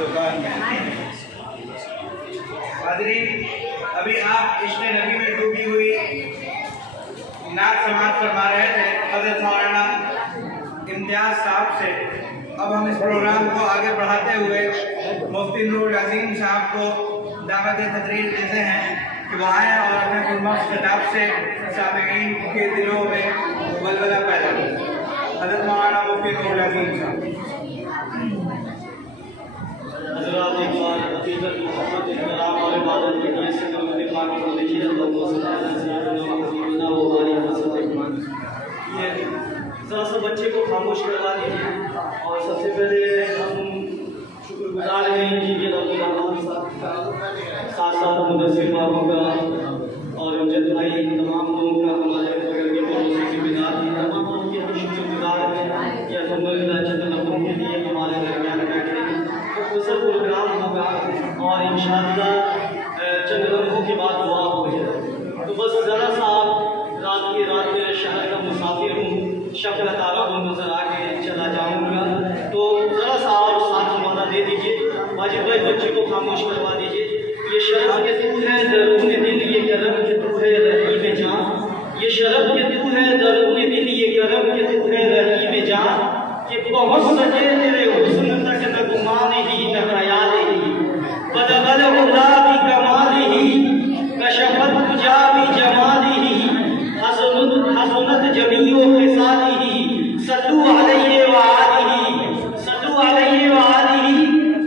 दुकान में। अभी आप इश्क़ नबी में डूबी हुई नात समाज फरमा रहे थे हज़रत मौलाना इम्तियाज़ साहब से। अब हम इस प्रोग्राम को आगे बढ़ाते हुए मुफ्ती नूरुल अज़ीम साहब को दावत तकरीर देते हैं कि वो आए और अपने खुलमख्स खिताब से सामईन के दिलों में वलवला पैदा करें। हज़रत मौलाना मुफ्ती नूरुल अज़ीम साहब। हज़रात एक बार हकीकत मोहब्बत इकराम और इबादत की नीयत से नबी पाक को देखिए अल्लाह ये ज़रा सा बच्चे को खामोश करवा दीजिए। और सबसे पहले हम शुक्रगुजार हैं जी रब्बुल आलमीन साथ साथ मुदस्सिर बाबू का और जद भाई तमाम लोगों का हमारे बगल के पड़ोसी की बिना तमाम लोगों के हम शुक्रगुजार हैं कि अल्हम्दुलिल्लाह चंद के लिए हमारे दरमियान बैठे तो प्रोग्राम होगा और इंशाअल्लाह चंद लम्हों के बाद दुआ हो जाए। तो बस ज़रा सा आप रात मेरे शहर का मुसाफिर हूँ, शक्ल तारा को नजर आके चला जाऊँगा, तो ज़रा सा आप साथ हमारा दे दीजिए। वाजिब भाई बच्चे को खामोश करवा दीजिए। ये शरफ के तू है दरूने दिल, ये करम के तू है रहीम जान। ये शरफ के तू है दरूने दिल, ये करम के तू है रहीम जान। कि पहुँच सके तेरे हुस्न तक न गुमान ही न ख्याल ही, बदगल उला भी कमाल ही, कशफत तुजा भी जमाल ही, हसनत जमीओ खिसाल ही, सल्लू अलैहि व आलिही, सल्लू अलैहि व आलिही।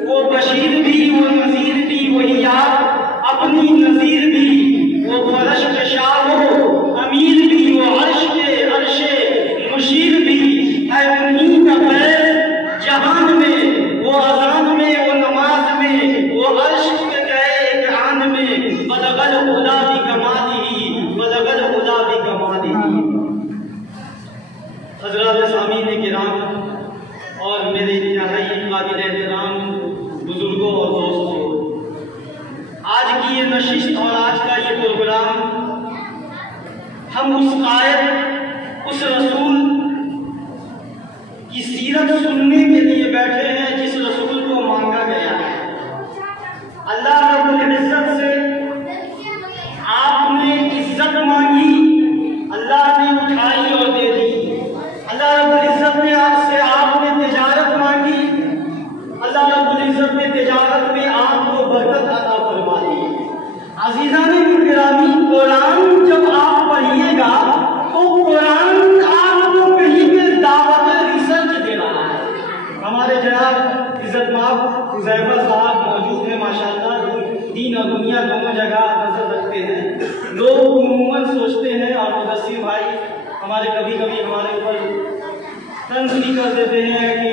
वो बशीर भी वो नज़ीर भी वही आप, अपनी नज़ीर भी वो फरश के शाह हो, अमीर भी वो अर्श के अर्शे मुशीर भी है उन्हीं का पैर जहान में, वो अज़ान में वो नमाज में वो अर्श के गए इक़रान में, बलगल खुदा भी कमाली, बलगल खुदा भी कमाली। हज़रात सामीन किराम और मेरे इंतहाई काबिल एहतराम बुजुर्गों और दोस्तों, आज की ये नशिस्त और आज का ये प्रोग्राम हम उस कायद उस रसूल की सीरत सुनने के लिए बैठे हैं जिस रसूल को मांगा गया है। अल्लाह रब्बुल इज्जत से आपने इज्जत मांगी, अल्लाह ने उठाई और दे दी। अल्लाह रब्बुल इज्जत ने आपसे आपने तिजारत मांगी, अल्लाह रब्बुल इज्जत ने तिजारत में आपको बरकत अता फरमा दी। अज़ीज़ाने गिरामी, कुरान जब आप पढ़िएगा तो कुरान आपको कहीं पे दावत रिसर्च दे रहा है। हमारे जनाब इज्जतमाब हुज़ैफा साहब मौजूद हैं माशाअल्लाह, दीन और दुनिया दोनों जगह नजर रखते हैं। लोग उम्मन सोचते हैं और मुदस्सिर भाई हमारे कभी कभी हमारे ऊपर तंज भी कर देते हैं कि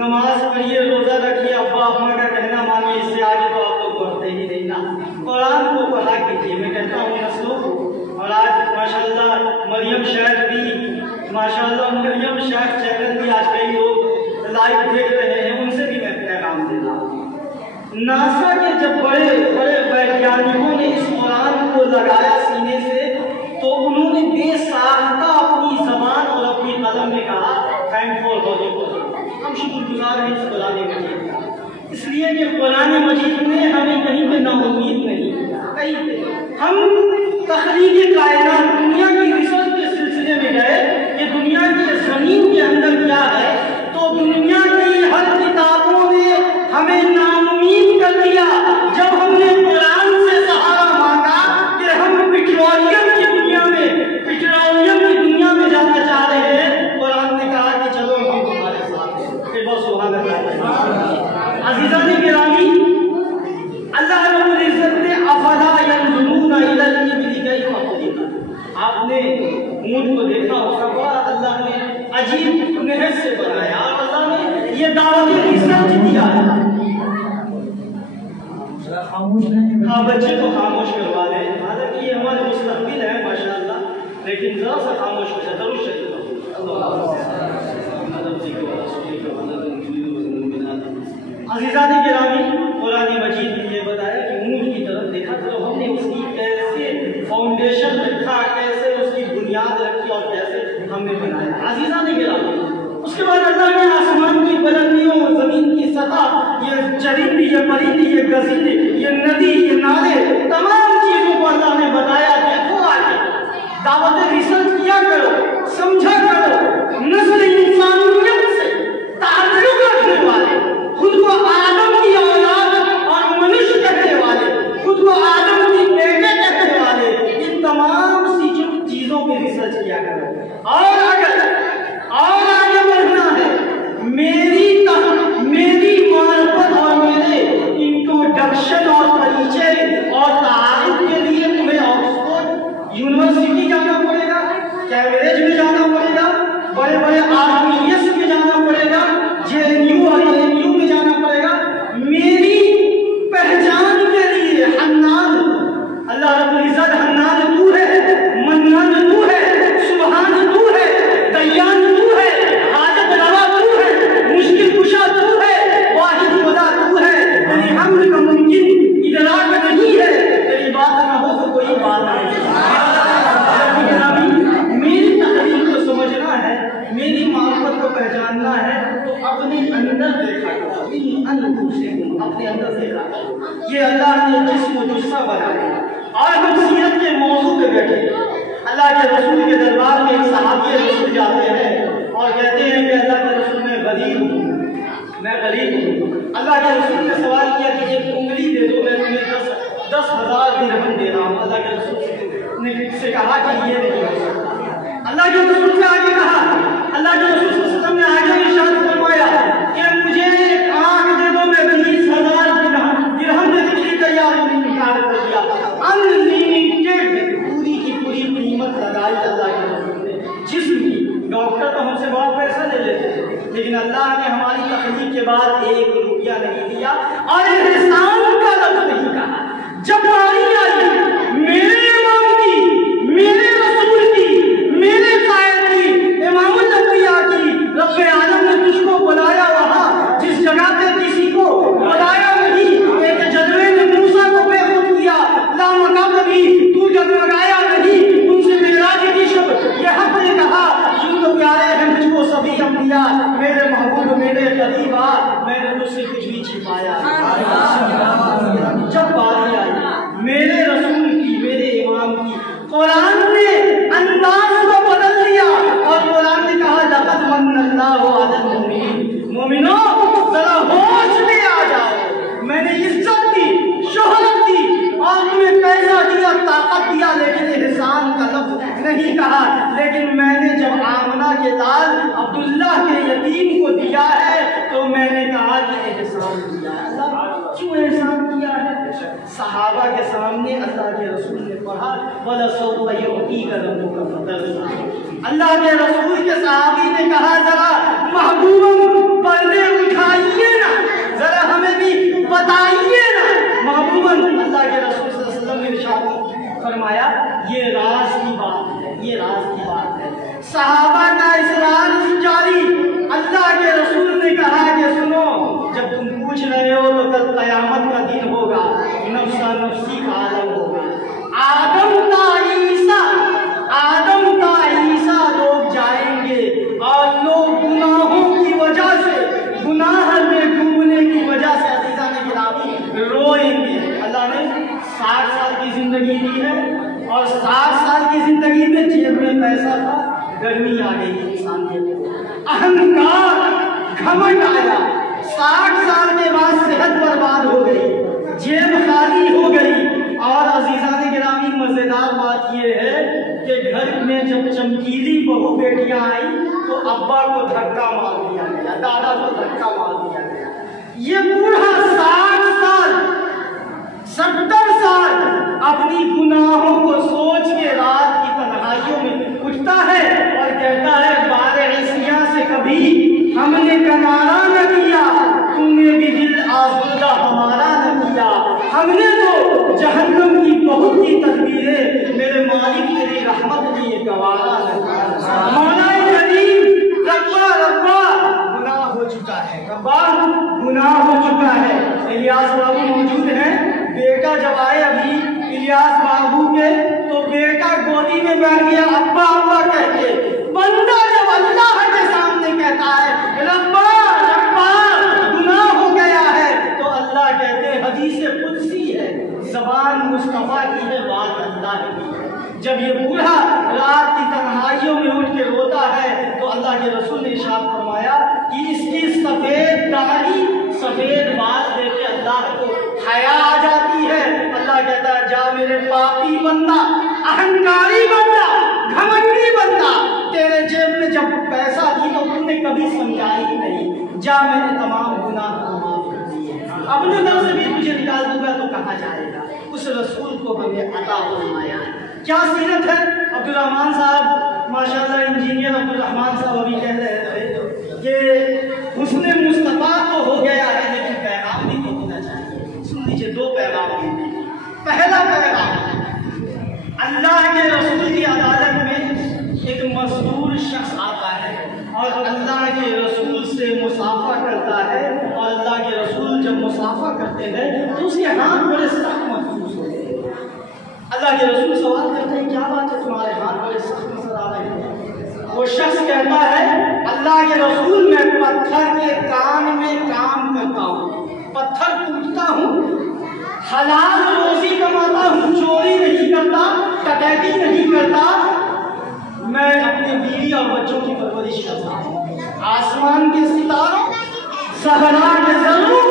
नमाज पढ़िए, रोज़ा रखिए, अब्बा अम्मा का कहना मानिए, इससे आगे तो आप लोग पढ़ते ही नहीं ना। कुरान को पढ़ा कीजिए, मैं कहता हूँ नस्लों को। और आज माशाअल्लाह मरियम शेख भी, माशाअल्लाह मरियम शेख चैनल भी आज कई लोग लाइव देख रहे हैं, उनसे भी मैं पैगाम दे रहा हूँ। नासा के जब बड़े बड़े वैज्ञानिकों ने इस कुरान को लगाया सीने से, तो उन्होंने बेसाख्ता अपनी ज़बान और अपनी कलम में कहा थैंक फॉर हॉलीवुड। हम शुक्रगुजार हैं इस कुरान मजीद का, इसलिए कि कुरान मजीद ने हमें कहीं पे नाउम्मीद नहीं किया। कहीं पे हम तखलीक़ कायनात दुनिया की रिसर्च के सिलसिले में गए कि दुनिया की ज़मीन के अंदर क्या है, तो दुनिया की हर किताबों ने हमें नाउम्मीद कर दिया। जब हमने कुरान से सहारा मांगा कि हम पेट्रोलियम की दुनिया में जाना चाह रहे हैं, कुरान ने कहा कि चलो हम तुम्हारे साथ हैं। बस सुभान अल्लाह। अज़ीज़ाने गिरामी, अल्लाह रब्बुल इज्जत ने अफला यंजुरूना इलल इबली कैफ़ खुलिक़त, आपने ऊँट को देखा होगा, बड़ा अल्लाह ने अजीब मेहनत से बनाया और अल्लाह ने ये दावत रिसर्च दिया है। हाँ, बच्चे को खामोश करवा दें, हालांकि ये हमारे मुस्तक़बिल है माशाअल्लाह, लेकिन जरा सा खामोश हो जाए। जरूर शरीफ अज़ीज़ाने गिरामी, कुरान मजीद ने ये बताया कि ऊँट की तरफ देखा तो हमने उसकी कैसे फाउंडेशन रखा, कैसे उसकी बुनियाद रखी और कैसे हमने बनाया। अज़ीज़ाने गिरामी, उसके बाद अल्लाह ने आसमान की बुलंदियों, ज़मीन की सतह, ये परिंदे, ये गजीरे, ये नदी, ये नाले, तमाम चीजों को अल्लाह ने बताया। देखो आगे दावत रिसर्च किया करो, समझा करो। नस्ल इंसानियत से ताल्लुक रखने वाले, खुद को आदम की औलाद और मनुष्य कहने वाले, खुद को आदम की बेटे कहने वाले, इन तमाम चीजों की रिसर्च किया करो। और आगे बढ़ना है। मेरी मार्फत और मेरे इंट्रोडक्शन और परिचय और तारीफ के लिए तुम्हें ऑक्सफोर्ड यूनिवर्सिटी जाना पड़ेगा, कैम्ब्रिज में जाना पड़ेगा, बड़े बड़े RPS में जाना पड़ेगा, JNU और ANU में जाना पड़ेगा। मेरी पहचान के लिए हन्नान, अल्लाह रब्बुल इज्जत हन्नान तू है, मन्नान तू है, सुबहान तू है, दयान तू है, हाजत रवा तू है, मुश्किल कुशा तू है, वाहिद खुदा तू है। तेरी हमद का मुमकिन इदराक नहीं है, तेरी बात ना हो तो कोई बात नहीं। मेरी तकरीर को समझना है, मेरी मार्फत को पहचानना है, तो अपने अंदर देखा करो, अपने अंदर देखा करो। ये अल्लाह ने जिस्म जुस्सा बनाया। और हम सीरत के मौजू पे बैठे, अल्लाह के रसूल के दरबार में एक सहाबी रसूल जाते हैं और कहते हैं कि अल्लाह के रसूल मैं गरीब हूँ। अल्लाह के रसूल ने सवाल किया कि एक उंगली दे दो, मैं तुम्हें 10,000 दिरहम दे रहा हूँ। अल्लाह के रसूल ने से कहा कि ये नहीं हो सकता। अल्लाह के रसूल से आगे कहा, अल्लाह के रसूल सल्लल्लाहु अलैहि वसल्लम ने आगे इरशाद फरमाया कि मुझे एक आँख दे दो, मैं 20,000 दिरहम देने के लिए तैयार हूँ। इनकार कर दिया। अनलिमिटेड पूरी की पूरी कीमत लगाई अल्लाह के रसूल ने जिस्म की। डॉक्टर तो हमसे बहुत पैसा ले लेते थे, लेकिन अल्लाह ने हमारी तकलीफ के बाद 1 रुपया नहीं दिया और एहसान का लफ्ज़ नहीं कहा। जब बारी आई मेरे इमाम की, मेरे रसूल की, मेरे कायद की, इमामुल अंबिया की, रब्बे आलम ने तुझको बुलाया वहाँ जिस जगह पे किसी को बुलाया नहीं। एक जज्बे ने मूसा को बेखुद किया, लामकबी तू जगमगाया नहीं। उनसे मेराज की शब ये हक ने कहा, यूं तो प्यारे हैं मुझको सभी अंबिया, मेरे महबूब मेरे करीब आ, मैंने तुझसे कुछ भी छिपाया। जब बारी आई मेरे रसूल की, मेरे इमाम की, कुरान ने अंदाज को बदल दिया और कुरान ने कहा लक़द मन्नल्लाहु अलल मुमिनीन। मोमिनो जरा होश में आ जाओ। मैंने इज्जत दी, शोहरत दी और तुम्हें पैसा दिया, ताकत दिया, लेकिन एहसान का लफ्ज़ नहीं कहा। लेकिन मैंने जब आमना के लाल अब्दुल्लाह के यतीम को दिया है तो मैंने कहा कि एहसान किया है। क्यों एहसान किया है? सहाबा के सामने अल्लाह के रसूल ने पढ़ा वला सौफ युअतीका रब्बुका फतर्ज़ा। अल्लाह के रसूल के सहाबी ने कहा जरा महबूबन पर्दे उठाइए ना, जरा हमें भी बताइए ना महबूबन। अल्लाह के रसूल सल्लल्लाहु अलैहि वसल्लम ने इरशाद फरमाया ये राज की बात है, ये राज की बात है। सहाबा का इसरार जारी। अल्लाह के रसूल ने कहा कि सुनो, जब तुम पूछ रहे हो तो कल कयामत का दिन होगा, नफ्सा नफ्सी का आलम होगा। आदम ता ईसा लोग जाएंगे और लोग गुनाहों की वजह से, गुनाह में डूबने की वजह से अज़ीज़ा ने गिरामी रोएंगे। अल्लाह ने 60 साल की जिंदगी दी है और 60 साल की जिंदगी में जेब में पैसा था, गर्मी आ गई इंसान के, अहंकार घमंड आया। 60 साल के बाद सेहत बर्बाद हो गई, जेब खाली हो गई। और अजीजा ने गिरामी मजेदार बात यह है कि घर में जब चमकीली बहू बेटियां आई तो अब्बा को धक्का मार दिया गया, दादा को धक्का मार दिया गया। ये बूढ़ा 60 साल 70 साल अपनी गुनाहों को सोच के रात की तन्हाइयों में उठता है और कहता है बारिशियां से कभी हमने किनारा न किया, तूने भी दिल आज़ुदा हमारा न किया। हमने तो जहन्नम की बहुत सी तदबीरें मेरे मालिक तेरी रहमत लिए गवारा न किया। मौलाए करीम रब्बा रब्बा गुनाह हो चुका है, रब्बा गुनाह हो चुका है। इलियास बाबू मौजूद हैं, बेटा जब आए अभी इलियास बाबू के तो बेटा गोदी में बैठ गया अब्बा अब्बा कहते। बंदा जब अल्लाह के सामने कहता है रब्बा रब्बा गुनाह हो गया है तो अल्लाह कहता जब ये बूढ़ा रात की तन्हाइयों में उठ के रोता है तो अल्लाह के रसूल ने इरशाद फरमाया कि इसकी सफेद दाढ़ी सफेद बाल देख के अल्लाह को हया आ जाती है। अल्लाह कहता है जा मेरे पापी बंदा, अहंकारी बंदा, घमंडी बंदा, तेरे जेब में जब पैसा थी तो तुमने कभी समझा ही नहीं, जा मैंने तमाम गुनाह को माफ कर दिए, अपने दर से भी तुझे निकाल दूंगा तो कहाँ जाएगा। उस रसूल को हमें अता फरमाया है। क्या सीरत है। अब्दुल रहमान साहब माशाल्लाह, इंजीनियर अब्दुल रहमान साहब अभी कह रहे थे कि हुस्ने मुस्तफा तो हो गया है लेकिन पैगाम भी तो होना चाहिए। सुन लीजिए, दो पैगाम हैं। पहला पैगाम, अल्लाह के रसूल की अदालत में एक मजदूर शख्स आता है और अल्लाह के रसूल से मुसाफा करता है, और अल्लाह के रसूल जब मुसाफा करते हैं तो उसके हाथ बड़े सख्त महसूस होते हैं। अल्लाह के रसूल सवाल करते हैं क्या बात है, तुम्हारे हाथ बड़े सख्त नजर आ रहे हैं। वो शख्स कहता है अल्लाह के रसूल, मैं पत्थर के कान में काम करता हूँ, पत्थर कूटता हूँ, हलाल रोजी कमाता हूँ, चोरी नहीं करता, डकैती नहीं करता, मैं अपने बीवी और बच्चों की परवरिश करता हूँ। आसमान के सितारों, सहरा के जरूर,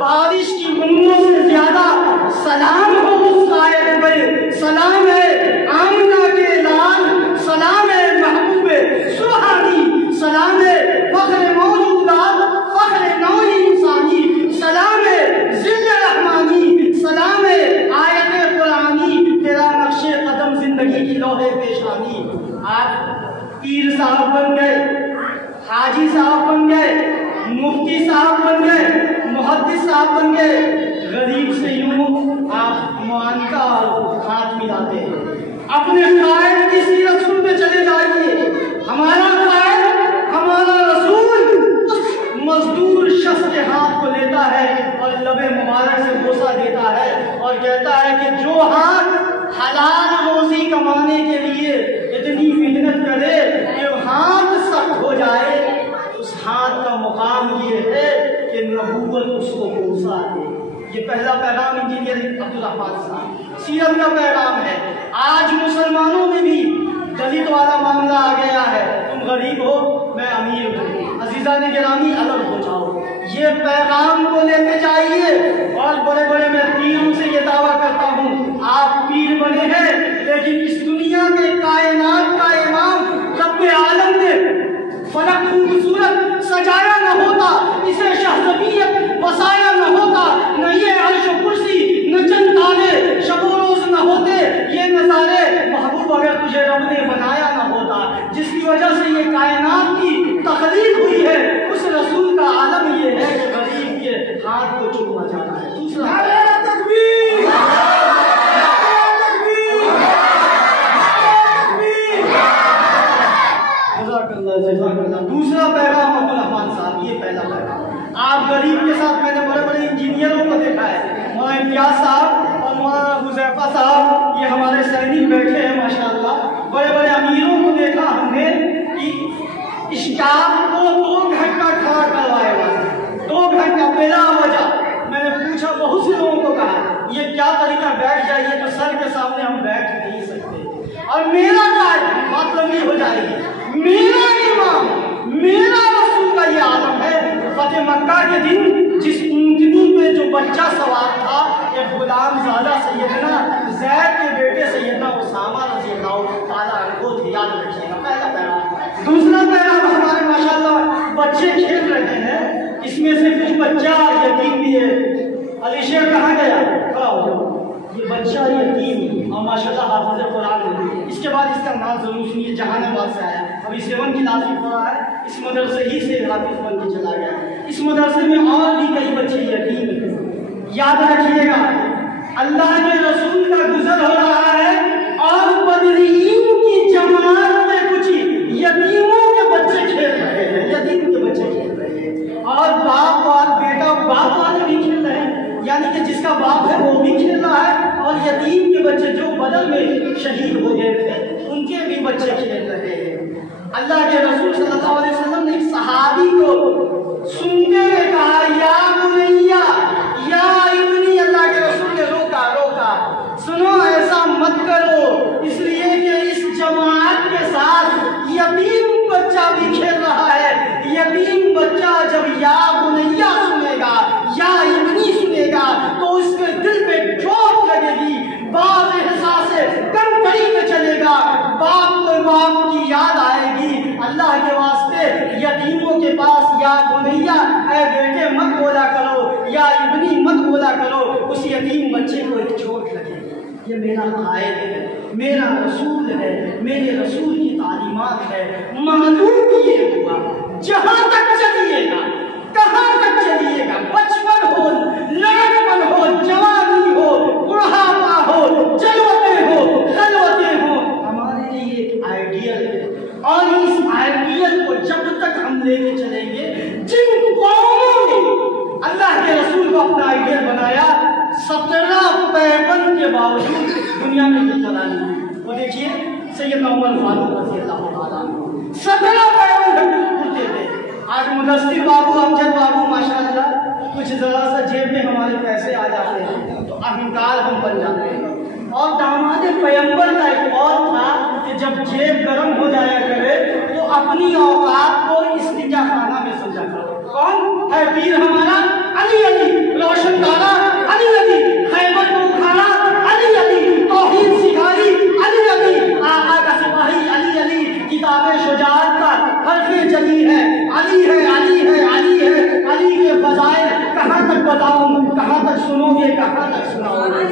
बारिश की बूंदों से ज्यादा सलाम हो उस आयत पे, सलाम है आमना के लाल, सलाम है महबूबे सुहानी, सलाम है फख्र मौजूदात, फख्र नौई इंसानी, सलाम है जिल्ल रहमानी, सलाम है आयत कुरानी, तेरा नक्शे कदम जिंदगी की लौहे पेशानी। आप पीर साहब बन गए, हाजी साहब बन गए, मुफ्ती साहब बन गए, मुहद्दिस साहब बन गए, गरीब से यूं आप मुआनका और हाथ मिलाते हैं। अपने कायद की सीरत सुनते चले जाइए। हमारा कायद, हमारा रसूल उस मजदूर शख्स के हाथ को लेता है और लबे मुबारक से बोसा देता है और कहता है कि जो हाथ हलाल रोजी कमाने के लिए इतनी मेहनत करे कि हाथ सख्त हो जाए, उस हाथ का मुकाम ये है कि नबूवत उसको बोसा दे। ये पहला पैगाम इंजीनियर अब्दुल रहमान साहब सीरत का पैगाम है। आज मुसलमानों में भी दलित वाला मामला आ गया है, तुम गरीब हो मैं अमीर हूँ, अजीजा ने गिरामी अलग हो जाओ। ये पैगाम को लेते जाइए। और बड़े बड़े मैं पीरों से ये दावा करता हूँ, आप पीर बने हैं लेकिन इस दुनिया के कायनात का इमाम रब्बे आलम ने फलक खूबसूरत सजाया न होता, इसे शहज़बियत बसाया न होता, न ये अर्श कुर्सी न चंद तारे शबो रोज न होते, ये नज़ारे महबूब अगर तुझे रब ने बनाया न होता, जिसकी वजह से ये कायनात की तख्लीक हुई है, उस रसूल का आलम ये है कि गरीब के हाथ को चूमा जाना है। दूसरा दूसरा पैगाम अब्दुल रहमान साहब, ये पहला पैगाम। आप गरीब के साथ मैंने बड़े बड़े इंजीनियरों को देखा है, मौलाना इम्तियाज साहब और मौलाना हुज़ैफा साहब, ये हमारे सैनिक बैठे हैं माशाअल्लाह। बड़े बड़े अमीरों को देखा हमने कि स्टाफ को 2 घंटा खड़ा करवाएगा, 2 घंटा बिला वजह। मैंने पूछा, बहुत से लोगों को कहा ये क्या तरीका, बैठ जाइए, तो सर के सामने हम बैठ नहीं सकते। और मेरा कार्य बात लंबी हो जाएगी, मेरा इमाम मेरा रसूल का ये आलम है। फतेह मक्का के दिन जिस ऊंटनी पे जो बच्चा सवार था, एक गुलाम ज़ादा सैयदना ज़ैद के बेटे सैयदना उसामा रज़ियल्लाहु ताला अन्हु थे, याद रखिएगा। पहला पैगाम। दूसरा पैगाम, हमारे माशाल्लाह बच्चे खेल रहे हैं, इसमें से कुछ बच्चा यतीम भी है। अली शेर कहाँ गया, खड़ा हो जाओ। ये बच्चा यतीम और माशाल्लाह हाफिज़ कुरान है। इसके बाद इसका नाम जरूर सुनिए, जहानाबाद से आया, अभी 7 क्लास में पढ़ा है, इस मदरसे ही से हाफिज बन के चला गया। इस मदरसे में और भी कई बच्चे यतीम हैं। याद रखिएगा, अल्लाह के रसूल का गुजर हो रहा है और बदरीन की जमात में कुछ यतीमों के बच्चे खेल रहे हैं, यतीम के बच्चे खेल रहे हैं, और बाप और बेटा, बाप वाले भी खेल रहे हैं, यानी कि जिसका बाप है वो भी खेल रहा है, और यतीम के बच्चे जो बदल में शहीद हो गए थे उनके भी बच्चे खेल रहे हैं। अल्लाह के रसूल सल्लल्लाहु अलैहि वसल्लम ने एक सहाबी को सुनते हुए कहा, या बुनैया या इब्नी, अल्लाह के रसूल ने रोका, सुनो ऐसा मत करो, इसलिए या इब्नी मत बोला करो उस यतीम बच्चे को एक चोट लगे। ये मेरा कायद है, मेरा रसूल है, मेरे रसूल की तालीमात है। मालूम ये हुआ जहां तक चलिएगा, कहां तक चलिएगा, बचपन हो, लड़कपन हो, जवानी हो, बुढ़ापा हो, जलवते हो, खलवते हो, हमारे लिए एक आइडियल है। और इस आइडियल को जब तक हम लेके चलेंगे, जिन कौमों ने अल्लाह के रसूल को अपना आइडियल बनाया, 17 पैबंद के बावजूद दुनिया में कुछ पता नहीं। वो देखिए सैयदना उमर फारूक रज़ी अल्लाह ताला 17 पैबंद करते थे। आज मुदस्सिर बाबू, अमजद बाबू माशाअल्लाह कुछ जरा सा जेब में हमारे पैसे आ जाते हैं तो अहंकार हम बन जाते हैं। और दामाद पैगंबर का एक और था कि जब जेब गर्म हो जाया करे तो अपनी औकात को इस्तिंजा खाना में समझा करो। कौन है पीर हमारा? अली अली, रोशन तारा अली अली, खैबर को उखाड़ा अली अली, तौहीद सिखाई अली अली, आका का सिपाही अली अली, किताबे शुजाअत का हल्के जली है अली है अली है अली है। अली के बजाय कहाँ तक बताऊं, कहाँ तक सुनोगे, कहाँ तक सुनाओगे?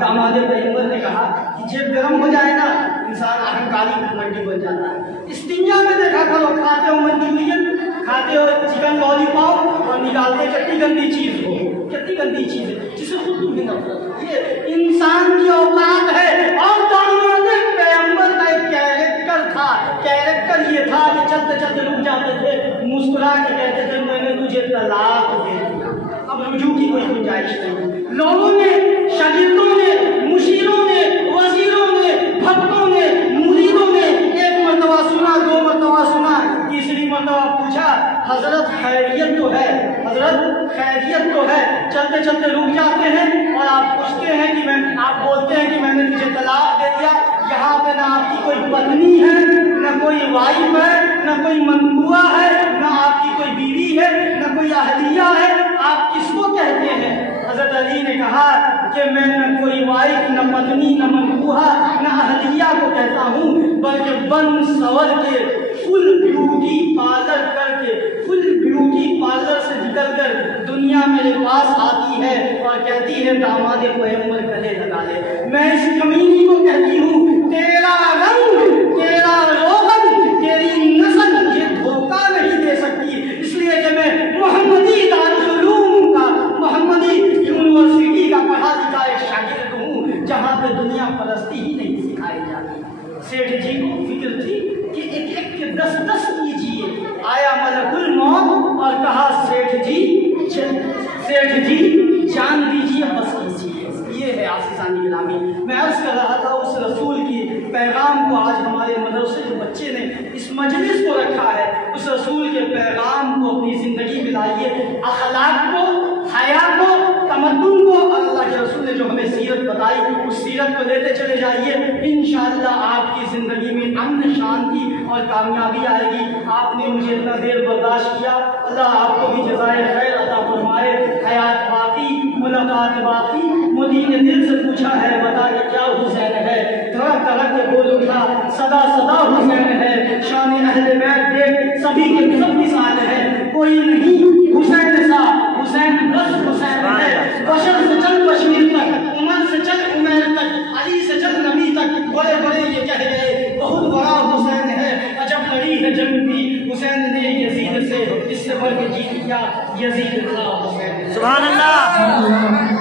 दामाद पैगंबर ने कहा कि जेब गर्म हो जाए ना इंसान अहंकारी मंडी बन जाता है। इस्तिंजा में देखा था लोग खाते हो मंचूरियन, खाते हो चिकन लॉलीपॉप और निकालते कितनी गंदी चीज हो, कितनी गंदी चीज है जिसे खुद भी नफरत। ये इंसान की औकात है। और दामाद पैगंबर का एक कैरेक्टर था, कैरेक्टर ये था कि चलते चलते रुक जाते थे, मुस्कुरा के कहते थे मैंने तुझे तलाक दे दिया। अब रुजू की कोई गुंजाइश नहीं। लोगों ने, शागिर्दों ने, मुशीरों ने, वजीरों ने, भक्तों ने, मुरीदों ने एक मरतबा सुना, 2 मरतबा सुना, तीसरी मरतबा पूछा हजरत खैरियत तो है, हजरत खैरियत तो है। चलते चलते रुक जाते हैं और आप पूछते हैं कि आप बोलते हैं कि मैंने तुझे तलाक दे दिया। यहाँ पे ना आपकी कोई पत्नी है, न कोई वाइफ है, न कोई मनकुआ है, न आपकी कोई बीवी है, न कोई अहलिया है। आप किसको कहते हैं? हजरत अली ने कहा कि मैं न कोई वाइफ, न पत्नी, न मनकुहा, न अहलिया को कहता हूँ, बल्कि बन सवर के फुल ब्यूटी पार्लर करके, फुल ब्यूटी पार्लर से निकलकर दुनिया मेरे पास आती है और कहती है दामाद पैगंबर गले लगा ले। मैं इस कमीनी को कहती हूँ तेरा रंग, तेरा रोगन, तेरी नस्ल मुझे धोखा नहीं दे सकती। इसलिए कि मैं मोहम्मदी दारुल उलूम का, मोहम्मदी यूनिवर्सिटी का पढ़ा लिखा एक शागिर्द हूँ जहाँ पे दुनिया परस्ती ही नहीं सिखाई जाती। सेठ जी को फिक्र थी कि एक एक के 10-10 कीजिए। आया मलकुल मौत और कहा सेठ जी जान दीजिए बस कीजिए। ये है आसिसानी गिलामी। मैं अर्ज कर रहा था उस रसूल की पैगाम को आज हमारे मदरसे के बच्चे ने इस मजलिस को रखा है, उस रसूल के पैगाम को अपनी जिंदगी में लाइए। अखलाक को, हया को, तमद्दुन को, अल्लाह के रसूल ने जो हमें सीरत बताई उस सीरत को लेते चले जाइए। इंशाअल्लाह आपकी जिंदगी में अमन, शांति और कामयाबी आएगी। आपने मुझे इतना देर बर्दाश्त किया, अल्लाह आपको भी जज़ाए खैर अता फरमाए। हयात बाकी, मुलाकात बाकी। मोदी ने दिल से पूछा है बता के क्या हुसैन है, धड़क धड़क के बोल उठा सदा सदा हुसैन है। शान अहले बैत देख सभी के सब मिसाल है, कोई नहीं हुसैन सा, हुसैन बस हुसैन है। बशर से चल बशीर तक, उमर से चल उमैर तक, अली से चल नबी तक, बड़े बड़े ये कह गए बहुत बड़ा हुसैन है। अजब लड़ी है जंग भी हुसैन ने यजीद से, इससे बढ़ के जीत किया यजीद था हुसैन। सुभान अल्लाह।